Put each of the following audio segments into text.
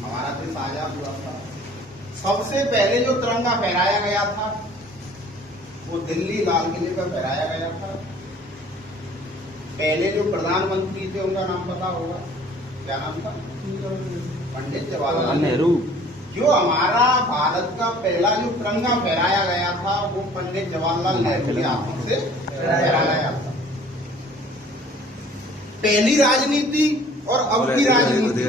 हमारा देश आजाद हुआ था, सबसे पहले जो तिरंगा फहराया गया था वो दिल्ली लाल किले पर फहराया गया था। पहले जो प्रधानमंत्री थे उनका नाम पता होगा, क्या नाम था? पंडित जवाहरलाल नेहरू। जो हमारा भारत का पहला जो तिरंगा फहराया गया था वो पंडित जवाहरलाल नेहरू के हाथों से फहराया गया था। पहली राजनीति और अब की राजनीति,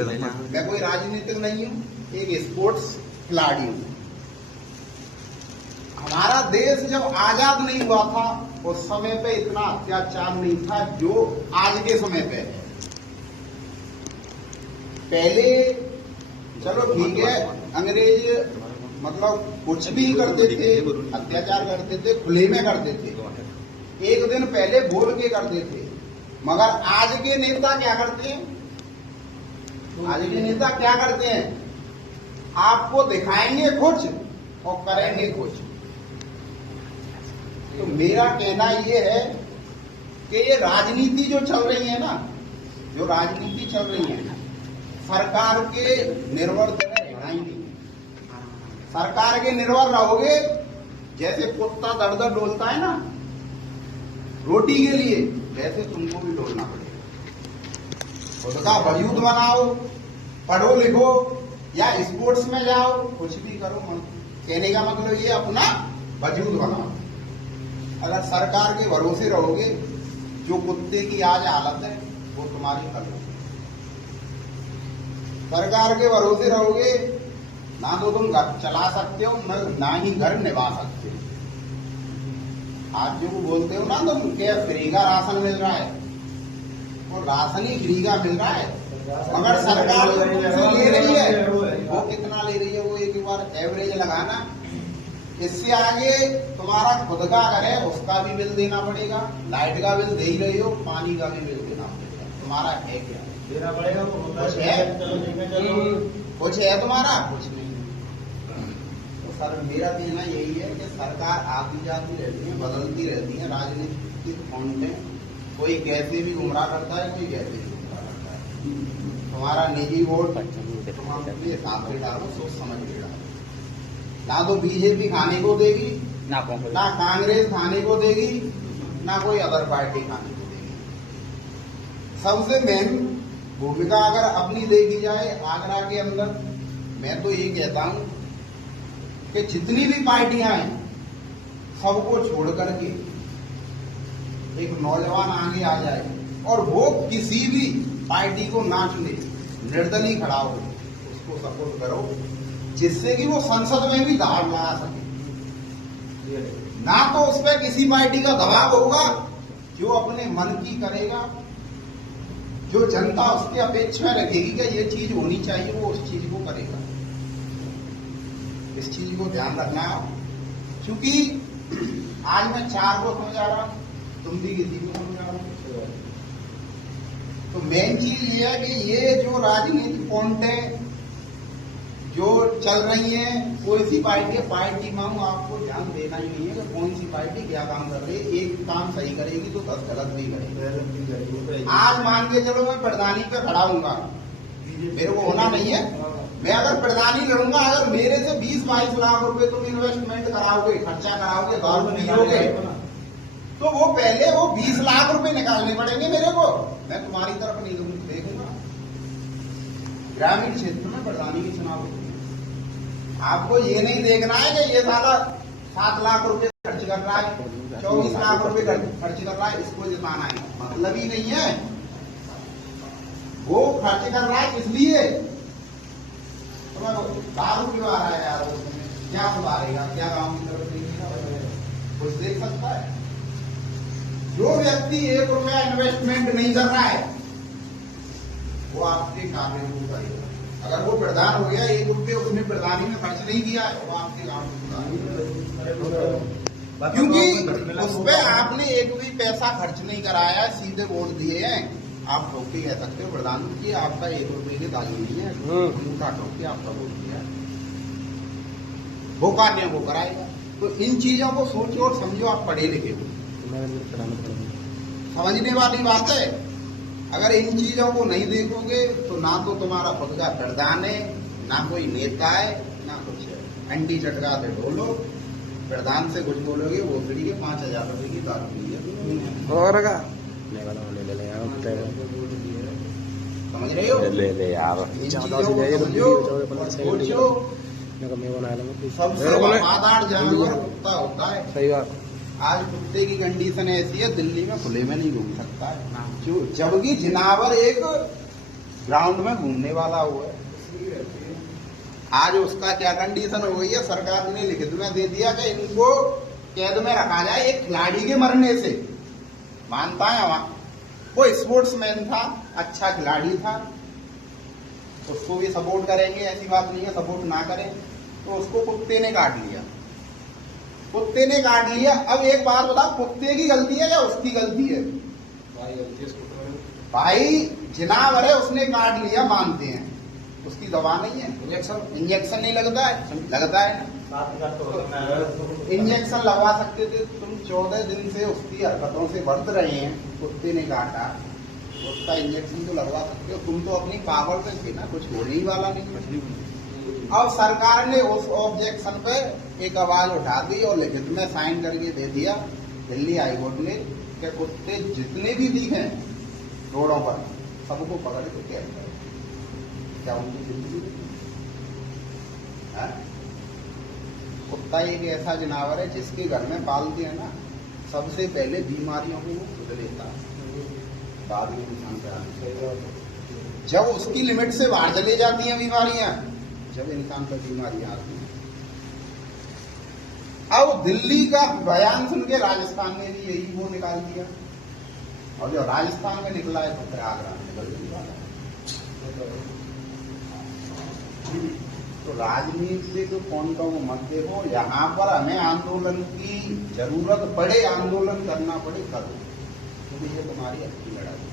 मैं कोई राजनीतिक नहीं हूँ, एक स्पोर्ट्स खिलाड़ी हूँ। हमारा देश जब आजाद नहीं हुआ था उस समय पे इतना अत्याचार नहीं था जो आज के समय पे है। पहले चलो ठीक है, अंग्रेज मतलब कुछ भी करते थे, अत्याचार करते थे, खुले में करते थे, एक दिन पहले बोल के करते थे। मगर आज के नेता क्या करते हैं? आज के नेता क्या करते हैं? आपको दिखाएंगे कुछ और करेंगे कुछ। तो मेरा कहना ये है कि ये राजनीति जो चल रही है ना, जो राजनीति चल रही है, सरकार के निर्भर रहना ही नहीं। सरकार के निर्भर रहोगे, जैसे कुत्ता दर दर डोलता है ना रोटी के लिए, वैसे तुमको भी डोलना पड़ेगा। खुद का वजूद बनाओ, पढ़ो लिखो या स्पोर्ट्स में जाओ, कुछ भी करो। कहने का मतलब ये अपना वजूद बनाओ। अगर सरकार के भरोसे रहोगे, जो कुत्ते की आज हालत है वो तुम्हारी कल होगी। सरकार के भरोसे रहोगे, ना तो तुम घर चला सकते हो, ना ही घर निभा सकते हो। आज जो बोलते हो ना तुम क्या फ्री का राशन मिल रहा है, वो राशन ही फ्री का मिल रहा है, मगर सरकार जो ले रही है वो कितना ले रही है, वो एक बार एवरेज लगाना। इससे आगे तुम्हारा खुद का घर है, उसका भी बिल देना पड़ेगा, लाइट का बिल दे ही रही हो, पानी का भी बिल देना पड़ेगा। तुम्हारा है क्या? देना पड़ेगा। कुछ है? कुछ है तुम्हारा? कुछ नहीं। तो सर मेरा कहना यही है कि सरकार आती जाती रहती है, बदलती रहती है, राजनीतिक फंड में कोई कैसे भी गुमराह करता है, कोई कैसे भी गुमराह करता है। तुम्हारा निजी वोट तुम अपने हिसाब से डालो, सोच समझ के डालो। ना तो बीजेपी खाने को देगी, ना कांग्रेस खाने को देगी, ना कोई अदर पार्टी खाने को देगी। सबसे मेन भूमिका अगर अपनी देखी जाए आगरा के अंदर, मैं तो ये कहता हूं कि जितनी भी पार्टियां हैं सबको छोड़ करके एक नौजवान आगे आ जाए और वो किसी भी पार्टी को ना चुने, निर्दलीय खड़ा हो, उसको सपोर्ट करो, जिससे कि वो संसद में भी दाव लगा सके। ना तो उस पर किसी पार्टी का दबाव होगा, जो अपने मन की करेगा, जो जनता उसकी अपेक्षा रखेगी कि ये चीज होनी चाहिए, वो उस चीज को करेगा। इस चीज को ध्यान रखना है, क्योंकि आज मैं 4 को समझा रहा हूं, तुम भी किसी को समझा रहा हो। तो मेन चीज ये है कि ये जो राजनीतिक पॉइंटें जो चल रही है, कोई सी पार्टी मांगू आपको ध्यान देना ही नहीं है कि कौन सी पार्टी क्या काम कर रही है। एक काम सही करेगी तो 10 गलत भी करेगी। आज मान के चलो मैं प्रधानी पे खड़ा हूंगा, मेरे को होना नहीं है, मैं अगर प्रधानी लड़ूंगा, अगर मेरे से 20-22 लाख रुपए तुम इन्वेस्टमेंट कराओगे, खर्चा कराओगे, दारू पियोगे, तो वो पहले वो 20 लाख रुपए निकालने पड़ेंगे मेरे को। मैं तुम्हारी तरफ नहीं देखूंगा। ग्रामीण क्षेत्र में प्रधानी के चुनाव होते हैं, आपको ये नहीं देखना है कि ये साला 7 लाख रुपए खर्च कर रहा है, 24 लाख रुपए खर्च कर रहा है, इसको जिताना है, मतलब ही नहीं है। वो खर्च कर रहा है इसलिए दारू पिवा रहा है यार, क्या सुधारेगा, क्या गांव की तरफ देखेगा, कुछ देख सकता है? जो व्यक्ति 1 रुपया इन्वेस्टमेंट नहीं कर रहा है वो आपके काम में नहीं करेगा। अगर वो प्रधान हो गया, 1 रुपये उसने प्रधानी में खर्च नहीं किया, वो आपके काम में, क्योंकि उस पर आपने एक भी पैसा खर्च नहीं कराया, सीधे वोट दिए हैं। आप ठोक के कह सकते हो प्रधानमंत्री आपका 1 रुपये की दागी नहीं है, झूठा ठोक के आपका वोट दिया, वो कार्य वो कराएगा। तो इन चीजों को सोचो और समझो, आप पढ़े लिखे हो, समझने वाली बात है। अगर इन चीजों को नहीं देखोगे तो ना तो तुम्हारा खुद का प्रधान है, ना कोई नेता है, ना कुछ है। अंडी चटका दे ढोलो, प्रधान से कुछ बोलोगे वो फ्री के 5,000 रुपए की दारू पी है। और का समझ रहे हो? ले यार इन चीजों को समझो और सोचो। सबसे वफादार जानवर कुत्ता होता है। सही बात। आज कुत्ते की कंडीशन ऐसी है, दिल्ली में खुले में नहीं घूम सकता है, जबकि जिनावर एक ग्राउंड में घूमने वाला हुआ है। आज उसका क्या कंडीशन हो गई है, सरकार ने लिखित में दे दिया कि इनको कैद में रखा जाए एक खिलाड़ी के मरने से। मानता है वहां वो स्पोर्ट्समैन था, अच्छा खिलाड़ी था, उसको भी सपोर्ट करेंगे, ऐसी बात नहीं है सपोर्ट ना करें। तो उसको कुत्ते ने काट लिया, कुत्ते ने काट लिया। अब एक बात बताओ, कुत्ते की गलती है या उसकी गलती है? भाई जिनावर है, उसने काट लिया, मानते हैं, उसकी दवा नहीं है, इंजेक्शन नहीं लगता है, लगता है इंजेक्शन लगवा सकते थे तुम। 14 दिन से उसकी हरकतों से बढ़ रहे हैं, कुत्ते ने काटा, उसका इंजेक्शन तो लगवा सकते हो। तुम तो अपनी पावर से थे ना, कुछ होने ही वाला नहीं। अब सरकार ने उस ऑब्जेक्शन पे एक आवाज उठा दी और लिखित में साइन करके दे दिया दिल्ली हाईकोर्ट ने कि कुत्ते जितने भी दिखे रोडों पर सबको पकड़ के कैद करो। क्या उनकी जिंदगी है? कुत्ता एक ऐसा जानवर है जिसके घर में पालते हैं ना, सबसे पहले बीमारियों को वो खुद लेता है, बाद में इंसान पे आने। जब उसकी लिमिट से बाहर चली जाती हैं बीमारियां, जब इंसान पर बीमारियां आती हैं। अब दिल्ली का बयान सुन के राजस्थान में भी यही वो निकाल दिया, और जो राजस्थान में निकला है तो प्रयागराज में निकल दिया। तो राजनीतिक कौन का वो मत देखो, यहाँ पर हमें आंदोलन की जरूरत पड़े, आंदोलन करना पड़े, करो, क्योंकि ये तुम्हारी अच्छी लड़ाई है।